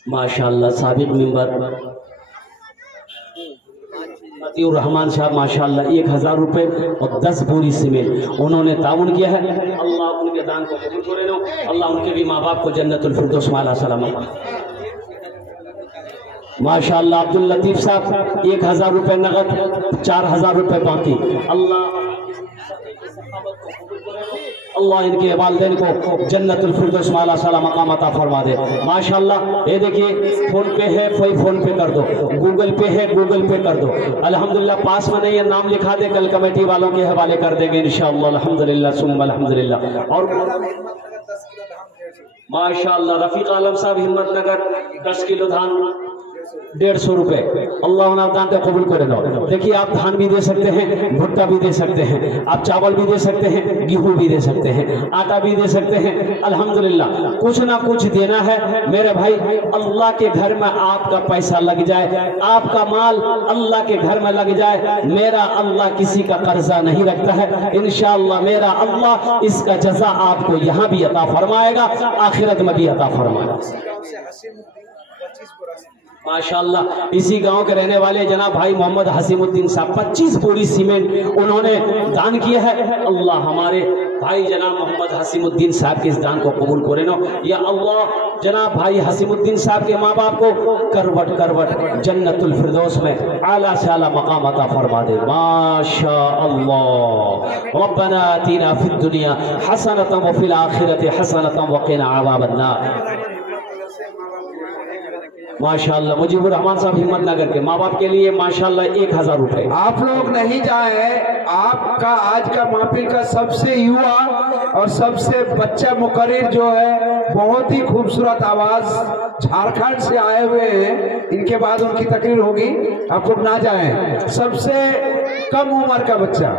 माशाल्लाह साबिक मेंबर मतीउर रहमान साहब माशाल्लाह 1000 रुपए और 10 बोरी सीमेंट उन्होंने ताउन किया है। अल्लाह उनके दान को कबूल करे नो, अल्लाह उनके भी माँ बाप को जन्नतुल फिरदौस माला सलामत। माशाल्लाह अब्दुल लतीफ साहब 1000 रुपए नगद, 4000 रुपए बाकी। अल्लाह इनके वालिदैन को जन्नतुल फिरदौस माला साला मकाम अता फरमा दे। माशाल्लाह ये देखिए फोन पे है, कोई फोन पे कर दो, गूगल पे है गूगल पे कर दो। अल्हम्दुलिल्लाह पास में नहीं है, नाम लिखा दे, कल कमेटी वालों के हवाले कर देंगे इंशाअल्लाह। अल्हम्दुलिल्लाह सुम्मा अल्हम्दुलिल्लाह। और माशाल्लाह रफीक आलम साहब हिम्मत नगर 10 किलो धान 150 रुपए। अल्लाह दान को कबूल करे लो। देखिए आप धान भी दे सकते हैं, भुट्टा भी दे सकते हैं, आप चावल भी दे सकते हैं, गेहूं भी दे सकते हैं, आटा भी दे सकते हैं। अल्हम्दुलिल्लाह कुछ ना कुछ देना है मेरे भाई। अल्लाह के घर में आपका पैसा लग जाए, आपका माल अल्लाह के घर में लग जाए। मेरा अल्लाह किसी का कर्जा नहीं रखता है। इंशाअल्लाह मेरा अल्लाह इसका जजा आपको यहाँ भी अता फरमाएगा, आखिरत में भी अता फरमाएगा। माशाल्लाह इसी गांव के रहने वाले जनाब भाई मोहम्मद हसीमुद्दीन साहब 25 बोरी सीमेंट उन्होंने दान किया है। अल्लाह हमारे भाई जनाब मोहम्मद हसीमुद्दीन साहब के इस दान को कबूल करे नो। या अल्लाह जनाब भाई हसीमुद्दीन साहब के माँ बाप को करवट करवट जन्नतुल फिरदौस में आला से आला मकाम अता फरमा दे। माशा अल्लाह। रब्बना आतीना फिद दुनिया हसनतम व फिल आखिरति हसनतम व क़िना अज़ाबन्नार। माशाल्लाह मुजीबुर रहमान साहब हिम्मत नगर के माँ बाप के लिए माशाल्लाह 1000 रुपए। आप लोग नहीं जाए, आपका आज का महफिल का सबसे युवा और सबसे बच्चा मुकर्रिर जो है, बहुत ही खूबसूरत आवाज झारखंड से आए हुए हैं, इनके बाद उनकी तकरीर होगी। आप लोग ना जाए, सबसे कम उम्र का बच्चा।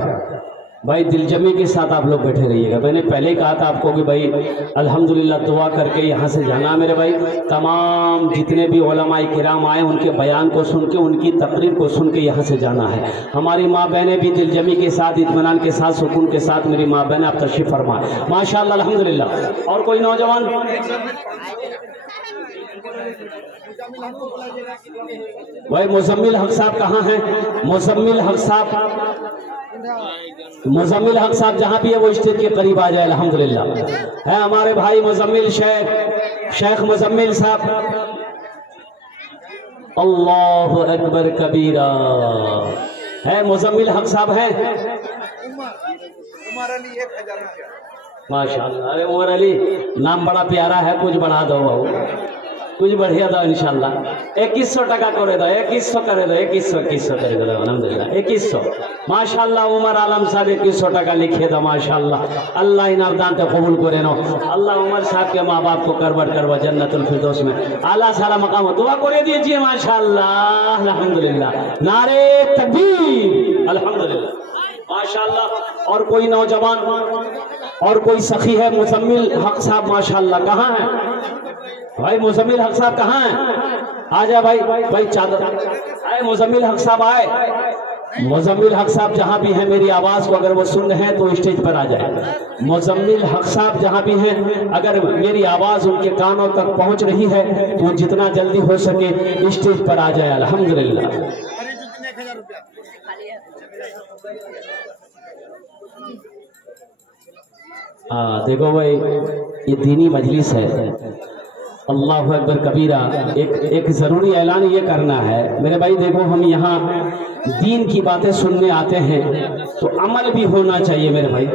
भाई दिलजमी के साथ आप लोग बैठे रहिएगा। मैंने पहले कहा था आपको कि भाई अल्हम्दुलिल्लाह दुआ करके यहाँ से जाना मेरे भाई। तमाम जितने भी उलमाए किराम आए उनके बयान को सुन के, उनकी तकरीर को सुन के यहाँ से जाना है। हमारी माँ बहनें भी दिलजमी के साथ, इत्मीनान के साथ, सुकून के साथ मेरी माँ बहनें आप तशरीफ फरमाए माशाअल्लाह अल्हम्दुलिल्लाह। और कोई नौजवान भाई मुजम्मिल हक साहब कहाँ हैं? मुजम्मिल हक साहब, मुजम्मिल हक साहब जहाँ भी है वो स्टेज के करीब आ जाए। अल्हम्दुलिल्लाह है हमारे भाई मुजम्मिल शेख मुजम्मिल साहब। अल्लाहु अकबर कबीरा है मुजम्मिल हक साहब है। माशाअल्लाह। अरे उमर अली नाम बड़ा प्यारा है, कुछ बढ़ा दो कुछ बढ़िया दो इंशाल्लाह। 2100 टका करे दो, 2100 करे दो, 2100 करे दो अल्हम्दुलिल्लाह 2100। माशाल्लाह उमर आलम साहब 2100 टका लिखे दो माशाल्लाह। अल्लाह इनाम दान तो कबूल करे नो। अल्लाह उमर साहब के माँ बाप को करवट करवा जन्नतुल फिरदौस में आला साला मकाम दुआ करे दीजिए माशाल्लाह अल्हम्दुलिल्लाह। नारे तकबीर अल्हम्दुलिल्लाह माशाल्लाह। और कोई नौजवान और कोई सखी है मुजम्मिल हक साहब माशाल्लाह। कहाँ है भाई मुजम्मिल हक साहब? कहाँ है? आ जा भाई भाई चादर आए मुजम्मिल हक साहब आए। मुजम्मिल हक साहब जहाँ भी हैं मेरी आवाज को अगर वो सुन रहे हैं तो स्टेज पर आ जाए। मुजम्मिल हक साहब जहाँ भी हैं अगर मेरी आवाज उनके कानों तक पहुँच रही है तो जितना जल्दी हो सके स्टेज पर आ जाए। अल्हम्दुलिल्लाह। देखो भाई ये दीनी मजलिस है। अल्लाह अकबर कबीरा। एक ज़रूरी ऐलान ये करना है मेरे भाई। देखो हम यहाँ दीन की बातें सुनने आते हैं तो अमल भी होना चाहिए मेरे भाई,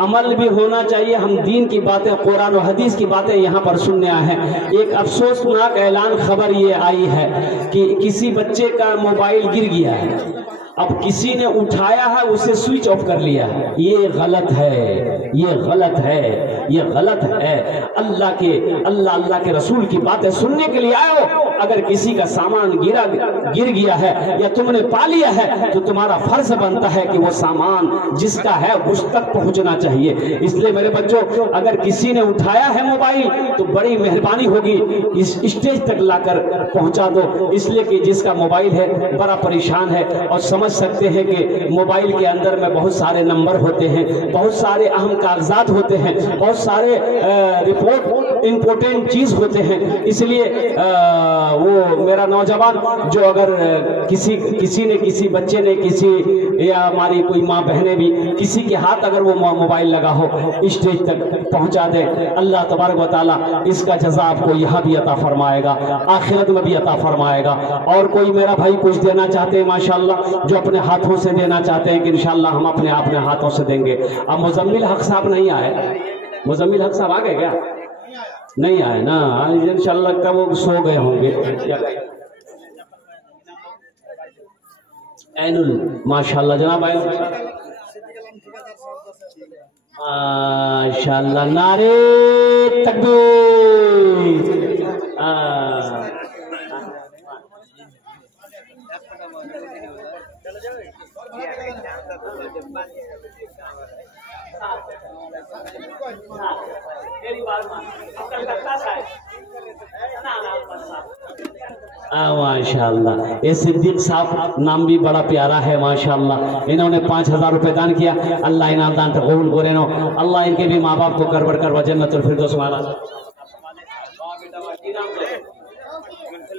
अमल भी होना चाहिए। हम दीन की बातें, कुरान और हदीस की बातें यहाँ पर सुनने आए हैं। एक अफसोसनाक ऐलान खबर ये आई है कि किसी बच्चे का मोबाइल गिर गया है। अब किसी ने उठाया है उसे स्विच ऑफ कर लिया है, ये गलत है, ये गलत है, ये गलत है। अल्लाह के रसूल की बातें सुनने के लिए आए हो। अगर किसी का सामान गिर गया है या तुमने पा लिया है तो तुम्हारा फर्ज बनता है कि वो सामान जिसका है उस तक पहुंचना चाहिए। इसलिए मेरे बच्चों, अगर किसी ने उठाया है मोबाइल तो बड़ी मेहरबानी होगी इस स्टेज तक लाकर पहुंचा दो, इसलिए कि जिसका मोबाइल है बड़ा परेशान है। और समझ सकते हैं कि मोबाइल के अंदर में बहुत सारे नंबर होते हैं, बहुत सारे अहम कागजात होते हैं, बहुत सारे रिपोर्ट इंपोर्टेंट चीज होते हैं। इसलिए वो मेरा नौजवान जो अगर किसी बच्चे ने या हमारी कोई माँ बहने भी किसी के हाथ अगर वो मोबाइल लगा हो स्टेज तक पहुंचा दे, अल्लाह तबारक व तआला इसका जज़ा आपको यहाँ भी अता फरमाएगा, आखिरत में भी अता फरमाएगा। और कोई मेरा भाई कुछ देना चाहते हैं माशाल्लाह, जो अपने हाथों से देना चाहते हैं कि इंशाल्लाह हम अपने हाथों से देंगे। अब मुजम्मिल हक साहब नहीं आए, मुजम्मिल हक साहब आ गए क्या? नहीं आए ना, इंशाल्लाह कब वो सो गए होंगे। ऐनुल माशाल्लाह जनाब, माशाल्लाह, नारे तकबीर। माशाल्लाह, ये सिद्दीक साहब नाम भी बड़ा प्यारा है माशाल्लाह। इन्होंने 5000 रुपए दान किया, अल्लाह इनाम दान कबूल करे नो, अल्लाह इनके भी माँ बाप को करबर करवा जन्नतुल फिरदौस वाला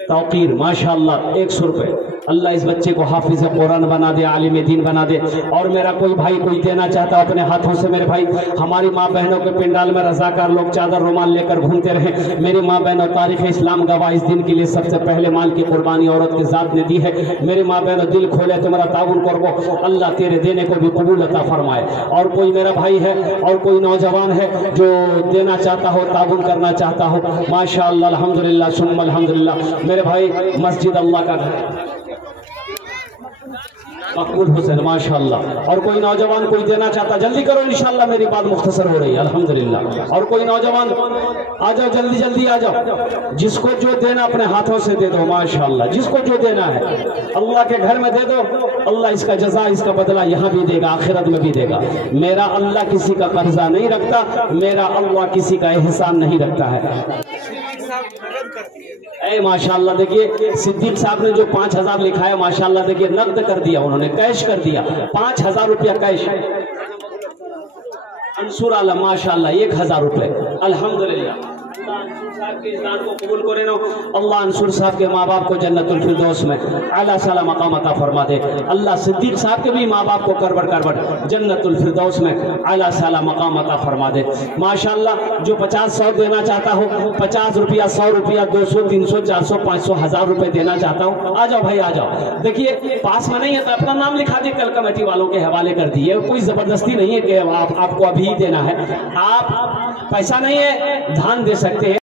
तौकीर माशाल्लाह 100 रुपए। अल्लाह इस बच्चे को हाफिज कुरान बना दे, आलिम दीन बना दे। और मेरा कोई भाई कोई देना चाहता है अपने हाथों से, मेरे भाई हमारी माँ बहनों के पिंडाल में रजाकार लोग चादर रुमाल लेकर घूमते रहे। मेरी माँ बहनों, तारीख इस्लाम गवाह इस दिन के लिए सबसे पहले माल की कुर्बानी औरत के जात ने दी है। मेरी माँ बहनों दिल खोले तुम्हारा ताउन करो, अल्लाह तेरे देने को भी कबूल अता फरमाए। और कोई मेरा भाई है और कोई नौजवान है जो देना चाहता हो, ताउन करना चाहता हो, माशाअल्लाह अल्हम्दुलिल्लाह सुम्मा अल्हम्दुलिल्लाह। मेरे भाई मस्जिद अल्लाह का घर मकबूल हुसैन माशाअल्लाह। और कोई नौजवान कोई देना चाहता, जल्दी करो इंशाअल्लाह, मेरी बात मुख्तसर हो रही है अल्हम्दुलिल्लाह। और कोई नौजवान आ जाओ, जल्दी जल्दी आ जाओ, जिसको जो देना अपने हाथों से दे दो माशाअल्लाह, जिसको जो देना है अल्लाह के घर में दे दो, अल्लाह इसका जज़ा इसका बदला यहाँ भी देगा, आखिरत में भी देगा। मेरा अल्लाह किसी का कर्जा नहीं रखता, मेरा अल्लाह किसी का एहसान नहीं रखता है। ऐ माशाअल्लाह, देखिए सिद्दीक साहब ने जो 5000 लिखा है माशाअल्लाह, देखिए नकद कर दिया उन्होंने, कैश कर दिया, 5000 रुपया कैश। अंसुर आलम माशाअल्लाह 1000 रुपए, अल्हम्दुलिल्लाह। के इस दान को कबूल करे नो, अल्लाह अंसुर साहब के माँ बाप को जन्नतुल फिरदौस में आला साला मकाम अता फरमा दे। अल्लाह सिद्दीक साहब के भी माँ बाप को करबट जन्नतुल फिरदौस में आला साला मकाम अता फरमा दे माशाअल्लाह। जो 50-100 देना चाहता हो, 50 रुपया, 100 रुपया, 200, 300, 400, 500, 1000 रुपए देना चाहता हूँ, आ जाओ भाई आ जाओ। देखिए पास में नहीं है तो अपना नाम लिखा दिए, कल कमेटी वालों के हवाले कर दिए। कोई जबरदस्ती नहीं है कि आपको अभी ही देना है, आप पैसा नहीं है धान दे सकते हैं।